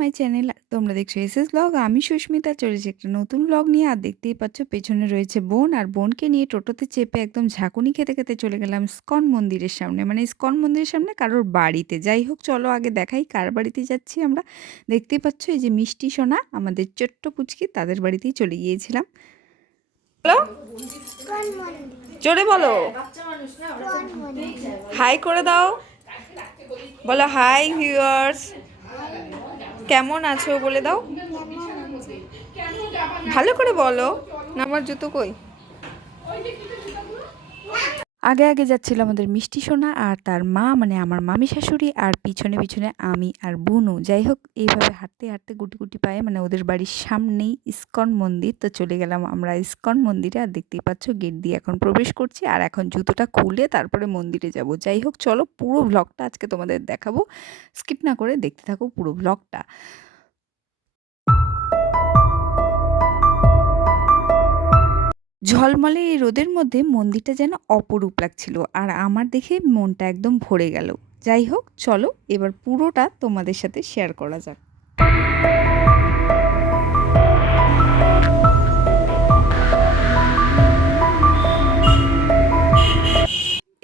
মাই channel তোমরা দেখছ S S blog আমি সুস্মিতা চলেছি একটা নতুন ব্লগ নিয়ে। আর দেখতেই পাচ্ছ পেছনে রয়েছে বোন। আর বোনকে নিয়ে টোটোতে চেপে একদম ঝাঁকুনি খেতে খেতে চলে গেলাম স্কন মন্দিরের সামনে। মানে স্কন মন্দিরের সামনে কারোর বাড়িতে। যাই হোক চলো আগে দেখাই কার বাড়িতে যাচ্ছি আমরা। দেখতেই পাচ্ছ এই যে মিষ্টি সোনা আমাদের ছোট্ট পুচকি তাদের বাড়িতেই চলে গিয়েছিলাম। হ্যালো জোরে বলো। হাই করে দাও। বলো হাই ভিউয়ার্স। কেমন আছো বলে দাও। ভালো করে বলো। আমার জুতো কই? আগে আগে যাচ্ছিল আমাদের মিষ্টি সোনা আর তার মা মানে আমার মামি শাশুড়ি আর পিছনে পিছনে আমি আর বুনু। যাই হোক, এইভাবে হাঁটতে হাঁটতে গুটি গুটি পায়ে মানে ওদের বাড়ির সামনেই ইস্কন মন্দির, তো চলে গেলাম আমরা ইস্কন মন্দিরে। আর দেখতেই পাচ্ছ, গেট দিয়ে এখন প্রবেশ করছি আর এখন জুতোটা খুলে তারপরে মন্দিরে যাব। যাই হোক, চলো পুরো ভ্লগটা আজকে তোমাদের দেখাবো। স্কিপ না করে দেখতে থাকো পুরো ভ্লগটা ঝলমলে এই রোদের মধ্যে মন্দিরটা যেন অপরূপ লাগছিল আর আমার দেখে মনটা একদম ভরে গেল। যাই হোক, চলো এবার পুরোটা তোমাদের সাথে শেয়ার করা যাক।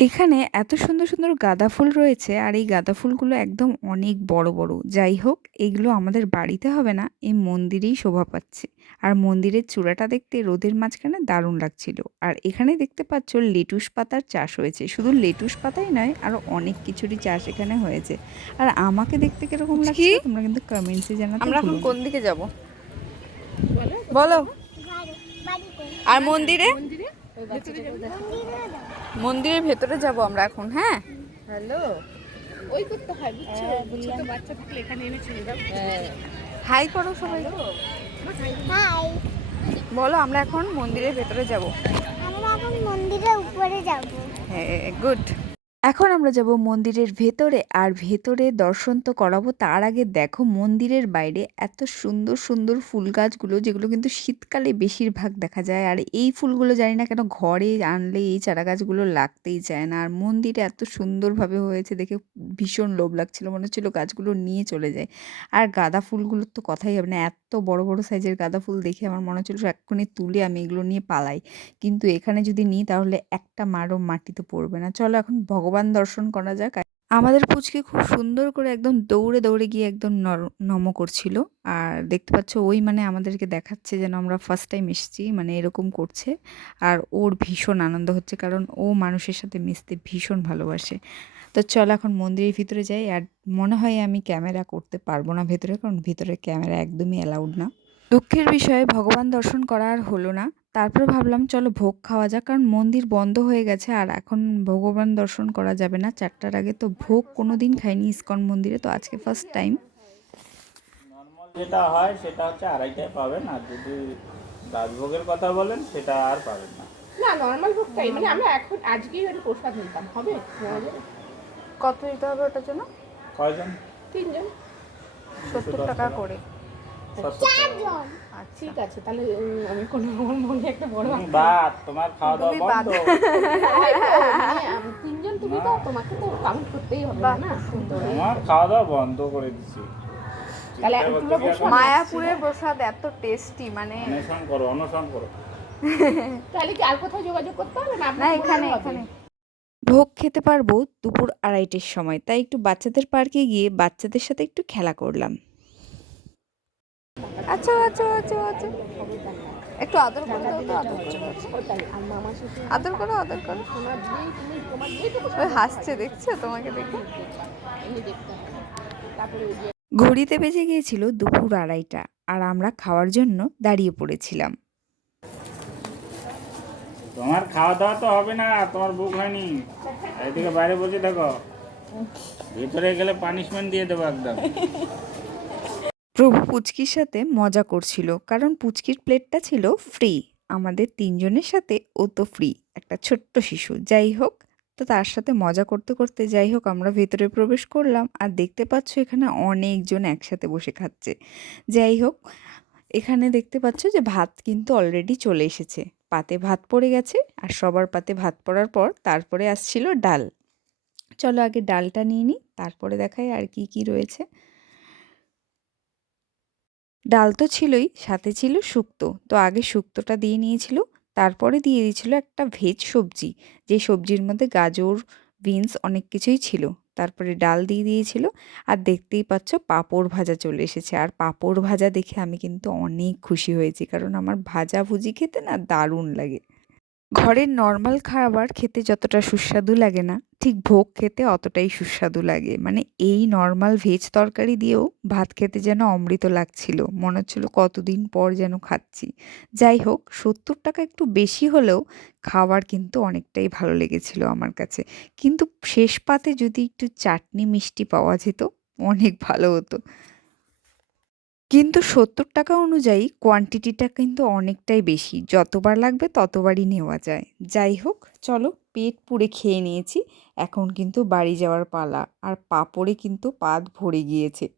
এখানে এত সুন্দর সুন্দর গাঁদা ফুল রয়েছে আর এই গাঁদা ফুলগুলো একদম অনেক বড় বড়। যাই হোক এগুলো আমাদের বাড়িতে হবে না এই মন্দিরেই শোভা পাচ্ছে। আর মন্দিরের চূড়াটা দেখতে রোদের মাঝখানে দারুণ লাগছিল। আর এখানে দেখতে পাচ্ছ লেটুস পাতার চাষ হয়েছে। শুধু লেটুস পাতাই নয় আরও অনেক কিছুরই চাষ এখানে হয়েছে। আর আমাকে দেখতে কীরকম লাগছে তোমরা কিন্তু কমেন্টসে জানাতে আমরা এখন কোন দিকে যাব? বলো। আর মন্দিরে? মন্দিরের ভেতরে যাব আমরা এখন হ্যাঁ? হ্যালো? ওই করতে হয় বুঝছ? ছোট বাচ্চা থাকলে এখানে এনে ছেড়ে দাও হাই করো সবাই। হাই। বলো আমরা এখন মন্দিরের ভেতরে যাব। আমরা এখন মন্দিরের উপরে যাব। হ্যাঁ গুড। এখন আমরা যাব মন্দিরের ভেতরে, আর ভেতরে দর্শন তো করাবো, তার আগে দেখো মন্দিরের বাইরে এত সুন্দর সুন্দর ফুল গাছগুলো, যেগুলো কিন্তু শীতকালে বেশিরভাগ দেখা যায়। আর এই ফুলগুলো জানি না কেন ঘরে আনলে এই চারা গাছগুলো লাগতেই চায় না। আর মন্দিরে এত সুন্দরভাবে হয়েছে দেখে ভীষণ লোভ লাগছিল, মনে হচ্ছিল গাছগুলো নিয়ে চলে যায়। আর গাঁদা ফুলগুলোর তো কথাই হবে না, এত বড় বড় সাইজের গাঁদা ফুল দেখে আমার মনে হচ্ছিল এক্ষুনি তুলে আমি এগুলো নিয়ে পালাই। কিন্তু এখানে যদি নিই তাহলে একটা মারও মাটিতে পড়বে না। চলো এখন ভগবান দর্শন করা যাক। আমাদের পুচকে খুব সুন্দর করে একদম দৌড়ে দৌড়ে গিয়ে একদম নম করছিল। আর দেখতে পাচ্ছ ওই মানে আমাদেরকে দেখাচ্ছে যেন আমরা ফার্স্ট টাইম এসেছি মানে এরকম করছে। আর ওর ভীষণ আনন্দ হচ্ছে, কারণ ও মানুষের সাথে মিশতে ভীষণ ভালোবাসে। তো চল এখন মন্দিরের ভিতরে যাই, আর মনে হয় আমি ক্যামেরা করতে পারব না ভেতরে, কারণ ভিতরে ক্যামেরা একদমই অ্যালাউড না। দুঃখের বিষয়ে ভগবান দর্শন করা আর হলো না। তারপরে ভাবলাম চলো ভোগ খাওয়া যাক। কারণ মন্দির বন্ধ হয়ে গেছে আর এখন ভগবান দর্শন করা যাবে না। চারটার আগে তো ভোগ কোনো দিন খাইনি ইস্কন মন্দিরে তো আজকে ফার্স্ট টাইম যেটা হয় সেটা হচ্ছে আড়াইটায় পাবেন। আর যদি রাজভোগের কথা বলেন সেটা আর পাবেন না। না নর্মাল ভোগটাই মানে আমরা এখন আজকেই একটা প্রসাদ নিতাম। হবে? কত দিতে হবে ওটার জন্য? কয়জন? তিনজন। সত্তর টাকা করে। ঠিক আছে তাহলে আমি কোনো আমার মনে একটা বড় তুমি তোমার খাওয়া দাওয়া বন্ধ। মানে, তিনজন তুমি তো তোমাকে তো কাউন্ট করতেই হবে না? তোমার খাওয়া দাওয়া বন্ধ করে দিছি। তাহলে। মায়াপুরের প্রসাদ এত টেস্টি মানে অনশন করো অনশন করো। তাহলে কি আর কোথাও যোগাযোগ করতে হবে না না এখানে এখানে। ভোগ খেতে পারব দুপুর আড়াইটের সময় তাই একটু বাচ্চাদের পার্কে গিয়ে বাচ্চাদের সাথে একটু খেলা করলাম। আচ্ছা আচ্ছা আচ্ছা আচ্ছা। একটু আদর করে দাও আদর করো ওটাই আর আদর করো আদর করো। ওই হাসছে দেখছ তোমাকে দেখে? হবে ঘড়িতে বেজে গিয়েছিল দুপুর আড়াইটা আর আমরা খাওয়ার জন্য দাঁড়িয়ে পড়েছিলাম। তোমার খাওয়া দাওয়া তো হবে না তোমার বুক হয়নি। এদিকে বাইরে বসে দেখো। ভিতরে গেলে পানিশমেন্ট দিয়ে দেবো একদম। প্রভু পুচকির সাথে মজা করছিল, কারণ পুচকির প্লেটটা ছিল ফ্রি। আমাদের তিনজনের সাথে ও তো ফ্রি, একটা ছোট্ট শিশু। যাই হোক, তো তার সাথে মজা করতে করতে যাই হোক, আমরা ভেতরে প্রবেশ করলাম আর দেখতে পাচ্ছ এখানে অনেকজন একসাথে বসে খাচ্ছে। যাই হোক, এখানে দেখতে পাচ্ছ যে ভাত কিন্তু অলরেডি চলে এসেছে। পাতে ভাত পড়ে গেছে আর সবার পাতে ভাত পড়ার পর তারপরে আসছিল ডাল। চলো আগে ডালটা নিয়ে নিই, তারপরে দেখাই আর কি কি রয়েছে। ডাল তো ছিলই, সাথে ছিল শুক্তো। তো আগে শুক্তোটা দিয়ে নিয়েছিল, তারপরে দিয়ে দিয়েছিল একটা ভেজ সবজি। যে সবজির মধ্যে গাজর, বিনস অনেক কিছুই ছিল। তারপরে ডাল দিয়ে দিয়েছিল। আর দেখতেই পাচ্ছ পাঁপড় ভাজা চলে এসেছে। আর পাঁপড় ভাজা দেখে আমি কিন্তু অনেক খুশি হয়েছি। কারণ আমার ভাজা ভুজি খেতে না দারুণ লাগে। ঘরের নর্মাল খাবার খেতে যতটা সুস্বাদু লাগে না, ঠিক ভোগ খেতে অতটাই সুস্বাদু লাগে। মানে এই নর্মাল ভেজ তরকারি দিয়েও ভাত খেতে যেন অমৃত লাগছিল, মনে হচ্ছিল কতদিন পর যেন খাচ্ছি। যাই হোক, সত্তর টাকা একটু বেশি হলেও খাবার কিন্তু অনেকটাই ভালো লেগেছিল আমার কাছে। কিন্তু শেষ পাতে যদি একটু চাটনি মিষ্টি পাওয়া যেত, অনেক ভালো হতো। কিন্তু সত্তর টাকা অনুযায়ী কোয়ান্টিটিটা কিন্তু অনেকটাই বেশি। যতবার লাগবে ততবারই নেওয়া যায়। যাই হোক চলো পেট পুড়ে খেয়ে নিয়েছি। এখন কিন্তু বাড়ি যাওয়ার পালা। আর পাপড়ে কিন্তু পাত ভরে গিয়েছে।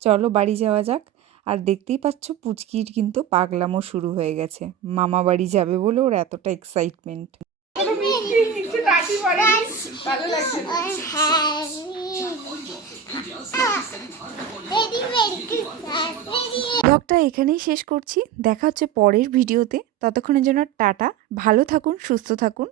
চলো বাড়ি যাওয়া যাক। আর দেখতেই পাচ্ছ পুচকির কিন্তু পাগলামো শুরু হয়ে গেছে। মামা বাড়ি যাবে বলে ওর এতটা এক্সাইটমেন্ট ভালো লাগছে। ব্লগটা এখানেই শেষ করছি। দেখা হচ্ছে পরের ভিডিওতে। ততক্ষণের জন্য টাটা। ভালো থাকুন, সুস্থ থাকুন।